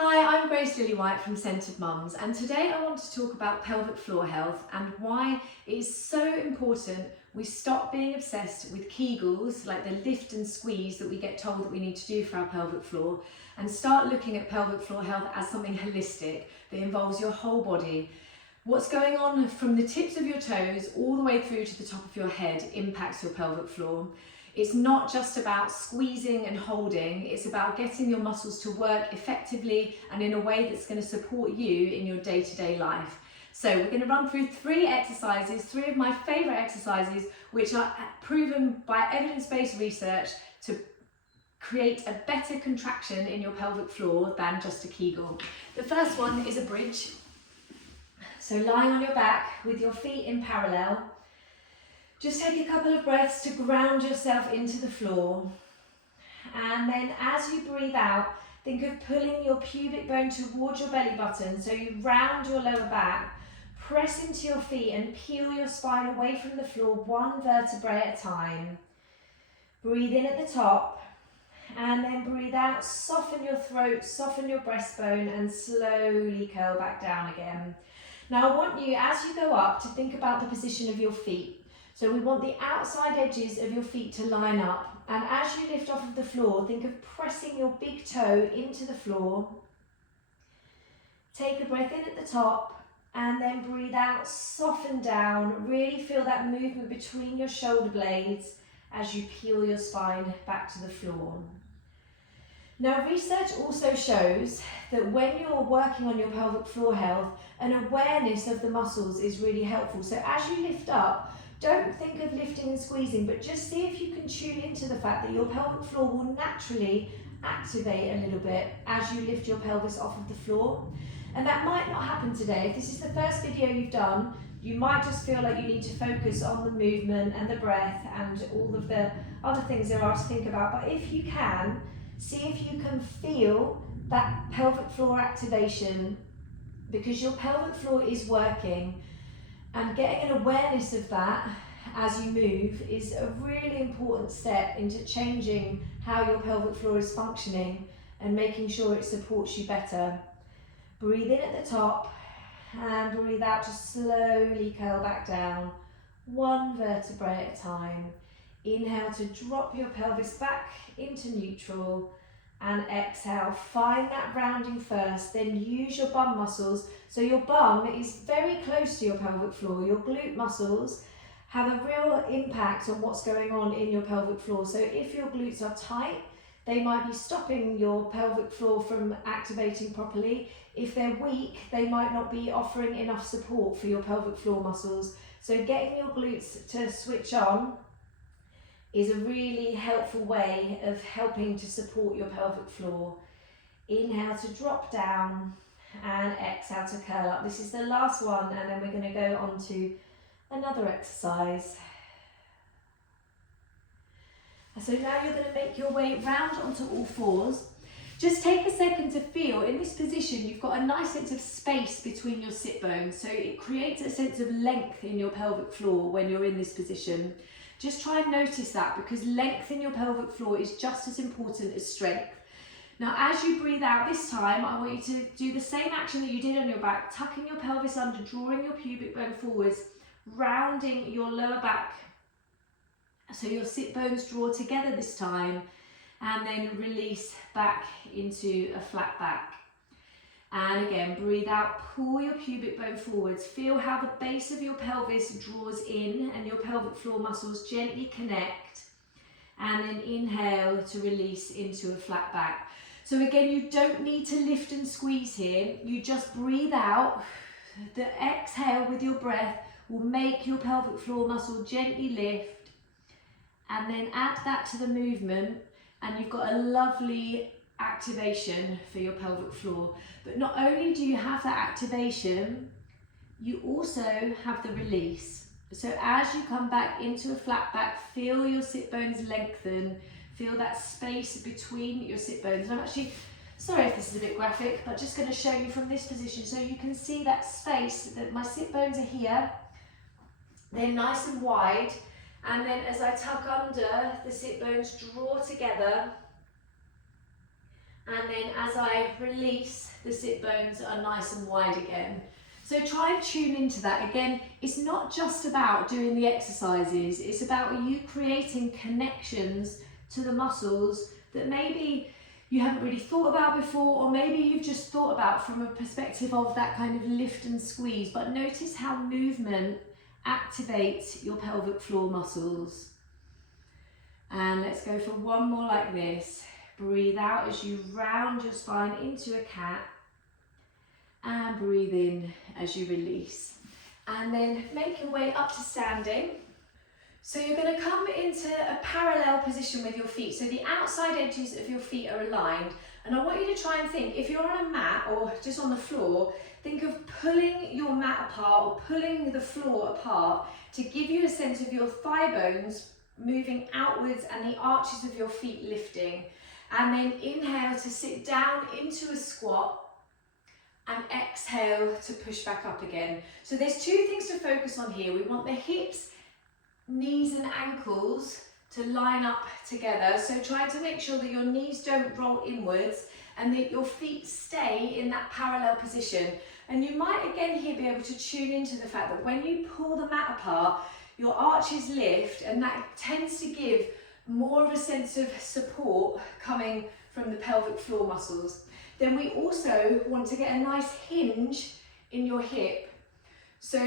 Hi, I'm Grace Lillywhite from Centred Mums, and today I want to talk about pelvic floor health and why it is so important we stop being obsessed with Kegels, like the lift and squeeze that we get told that we need to do for our pelvic floor, and start looking at pelvic floor health as something holistic that involves your whole body. What's going on from the tips of your toes all the way through to the top of your head impacts your pelvic floor. It's not just about squeezing and holding, it's about getting your muscles to work effectively and in a way that's going to support you in your day-to-day life. So we're going to run through three exercises, three of my favourite exercises, which are proven by evidence-based research to create a better contraction in your pelvic floor than just a Kegel. The first one is a bridge. So lying on your back with your feet in parallel. Just take a couple of breaths to ground yourself into the floor. And then as you breathe out, think of pulling your pubic bone towards your belly button. So you round your lower back, press into your feet and peel your spine away from the floor, one vertebrae at a time. Breathe in at the top and then breathe out, soften your throat, soften your breastbone and slowly curl back down again. Now I want you, as you go up, to think about the position of your feet. So we want the outside edges of your feet to line up, and as you lift off of the floor, think of pressing your big toe into the floor. Take a breath in at the top and then breathe out, soften down, really feel that movement between your shoulder blades as you peel your spine back to the floor. Now research also shows that when you're working on your pelvic floor health, an awareness of the muscles is really helpful. So as you lift up, don't think of lifting and squeezing, but just see if you can tune into the fact that your pelvic floor will naturally activate a little bit as you lift your pelvis off of the floor. And that might not happen today. If this is the first video you've done, you might just feel like you need to focus on the movement and the breath and all of the other things there are to think about. But if you can, see if you can feel that pelvic floor activation, because your pelvic floor is working. And getting an awareness of that as you move is a really important step into changing how your pelvic floor is functioning and making sure it supports you better. Breathe in at the top and breathe out to slowly curl back down, one vertebrae at a time. Inhale to drop your pelvis back into neutral. And exhale, find that rounding first, then use your bum muscles. So your bum is very close to your pelvic floor. Your glute muscles have a real impact on what's going on in your pelvic floor. So if your glutes are tight, they might be stopping your pelvic floor from activating properly. If they're weak, they might not be offering enough support for your pelvic floor muscles. So getting your glutes to switch on is a really helpful way of helping to support your pelvic floor. Inhale to drop down and exhale to curl up. This is the last one, and then we're going to go on to another exercise. So now you're going to make your way round onto all fours. Just take a second to feel, in this position you've got a nice sense of space between your sit bones, so it creates a sense of length in your pelvic floor when you're in this position. Just try and notice that, because length in your pelvic floor is just as important as strength. Now as you breathe out this time, I want you to do the same action that you did on your back, tucking your pelvis under, drawing your pubic bone forwards, rounding your lower back. So your sit bones draw together this time, and then release back into a flat back. And again, breathe out, pull your pubic bone forwards. Feel how the base of your pelvis draws in and your pelvic floor muscles gently connect. And then inhale to release into a flat back. So again, you don't need to lift and squeeze here. You just breathe out. The exhale with your breath will make your pelvic floor muscle gently lift. And then add that to the movement, and you've got a lovely activation for your pelvic floor. But not only do you have that activation, you also have the release. So as you come back into a flat back, feel your sit bones lengthen, feel that space between your sit bones. I'm actually, sorry if this is a bit graphic, but just going to show you from this position so you can see that space, that my sit bones are here, they're nice and wide, and then as I tuck under, the sit bones draw together. And then as I release, the sit bones are nice and wide again. So try and tune into that. Again, it's not just about doing the exercises, it's about you creating connections to the muscles that maybe you haven't really thought about before, or maybe you've just thought about from a perspective of that kind of lift and squeeze. But notice how movement activates your pelvic floor muscles. And let's go for one more like this. Breathe out as you round your spine into a cat, and breathe in as you release. And then make your way up to standing. So you're going to come into a parallel position with your feet. So the outside edges of your feet are aligned. And I want you to try and think, if you're on a mat or just on the floor, think of pulling your mat apart or pulling the floor apart to give you a sense of your thigh bones moving outwards and the arches of your feet lifting. And then inhale to sit down into a squat, and exhale to push back up again. So there's two things to focus on here. We want the hips, knees and ankles to line up together. So try to make sure that your knees don't roll inwards and that your feet stay in that parallel position. And you might again here be able to tune into the fact that when you pull the mat apart, your arches lift, and that tends to give more of a sense of support coming from the pelvic floor muscles. Then we also want to get a nice hinge in your hip. So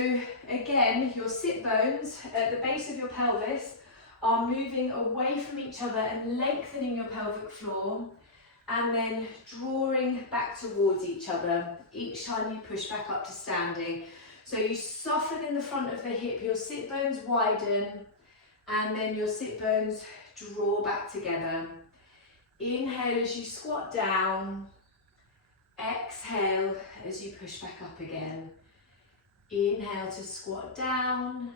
again, your sit bones at the base of your pelvis are moving away from each other and lengthening your pelvic floor, and then drawing back towards each other each time you push back up to standing. So you soften in the front of the hip, your sit bones widen, and then your sit bones draw back together. Inhale as you squat down, exhale as you push back up again. Inhale to squat down,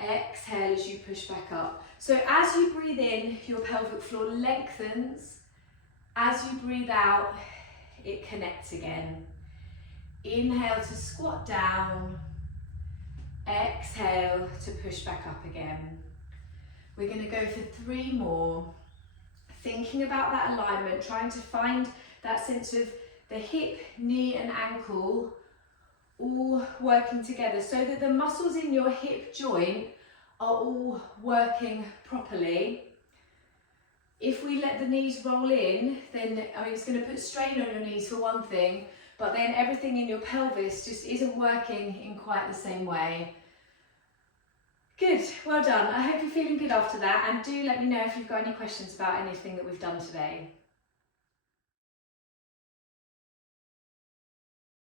exhale as you push back up. So as you breathe in, your pelvic floor lengthens. As you breathe out, it connects again. Inhale to squat down, exhale to push back up again. We're going to go for 3 more. Thinking about that alignment, trying to find that sense of the hip, knee and ankle all working together so that the muscles in your hip joint are all working properly. If we let the knees roll in, then it's going to put strain on your knees for one thing, but then everything in your pelvis just isn't working in quite the same way. Good, well done. I hope you're feeling good after that, and do let me know if you've got any questions about anything that we've done today.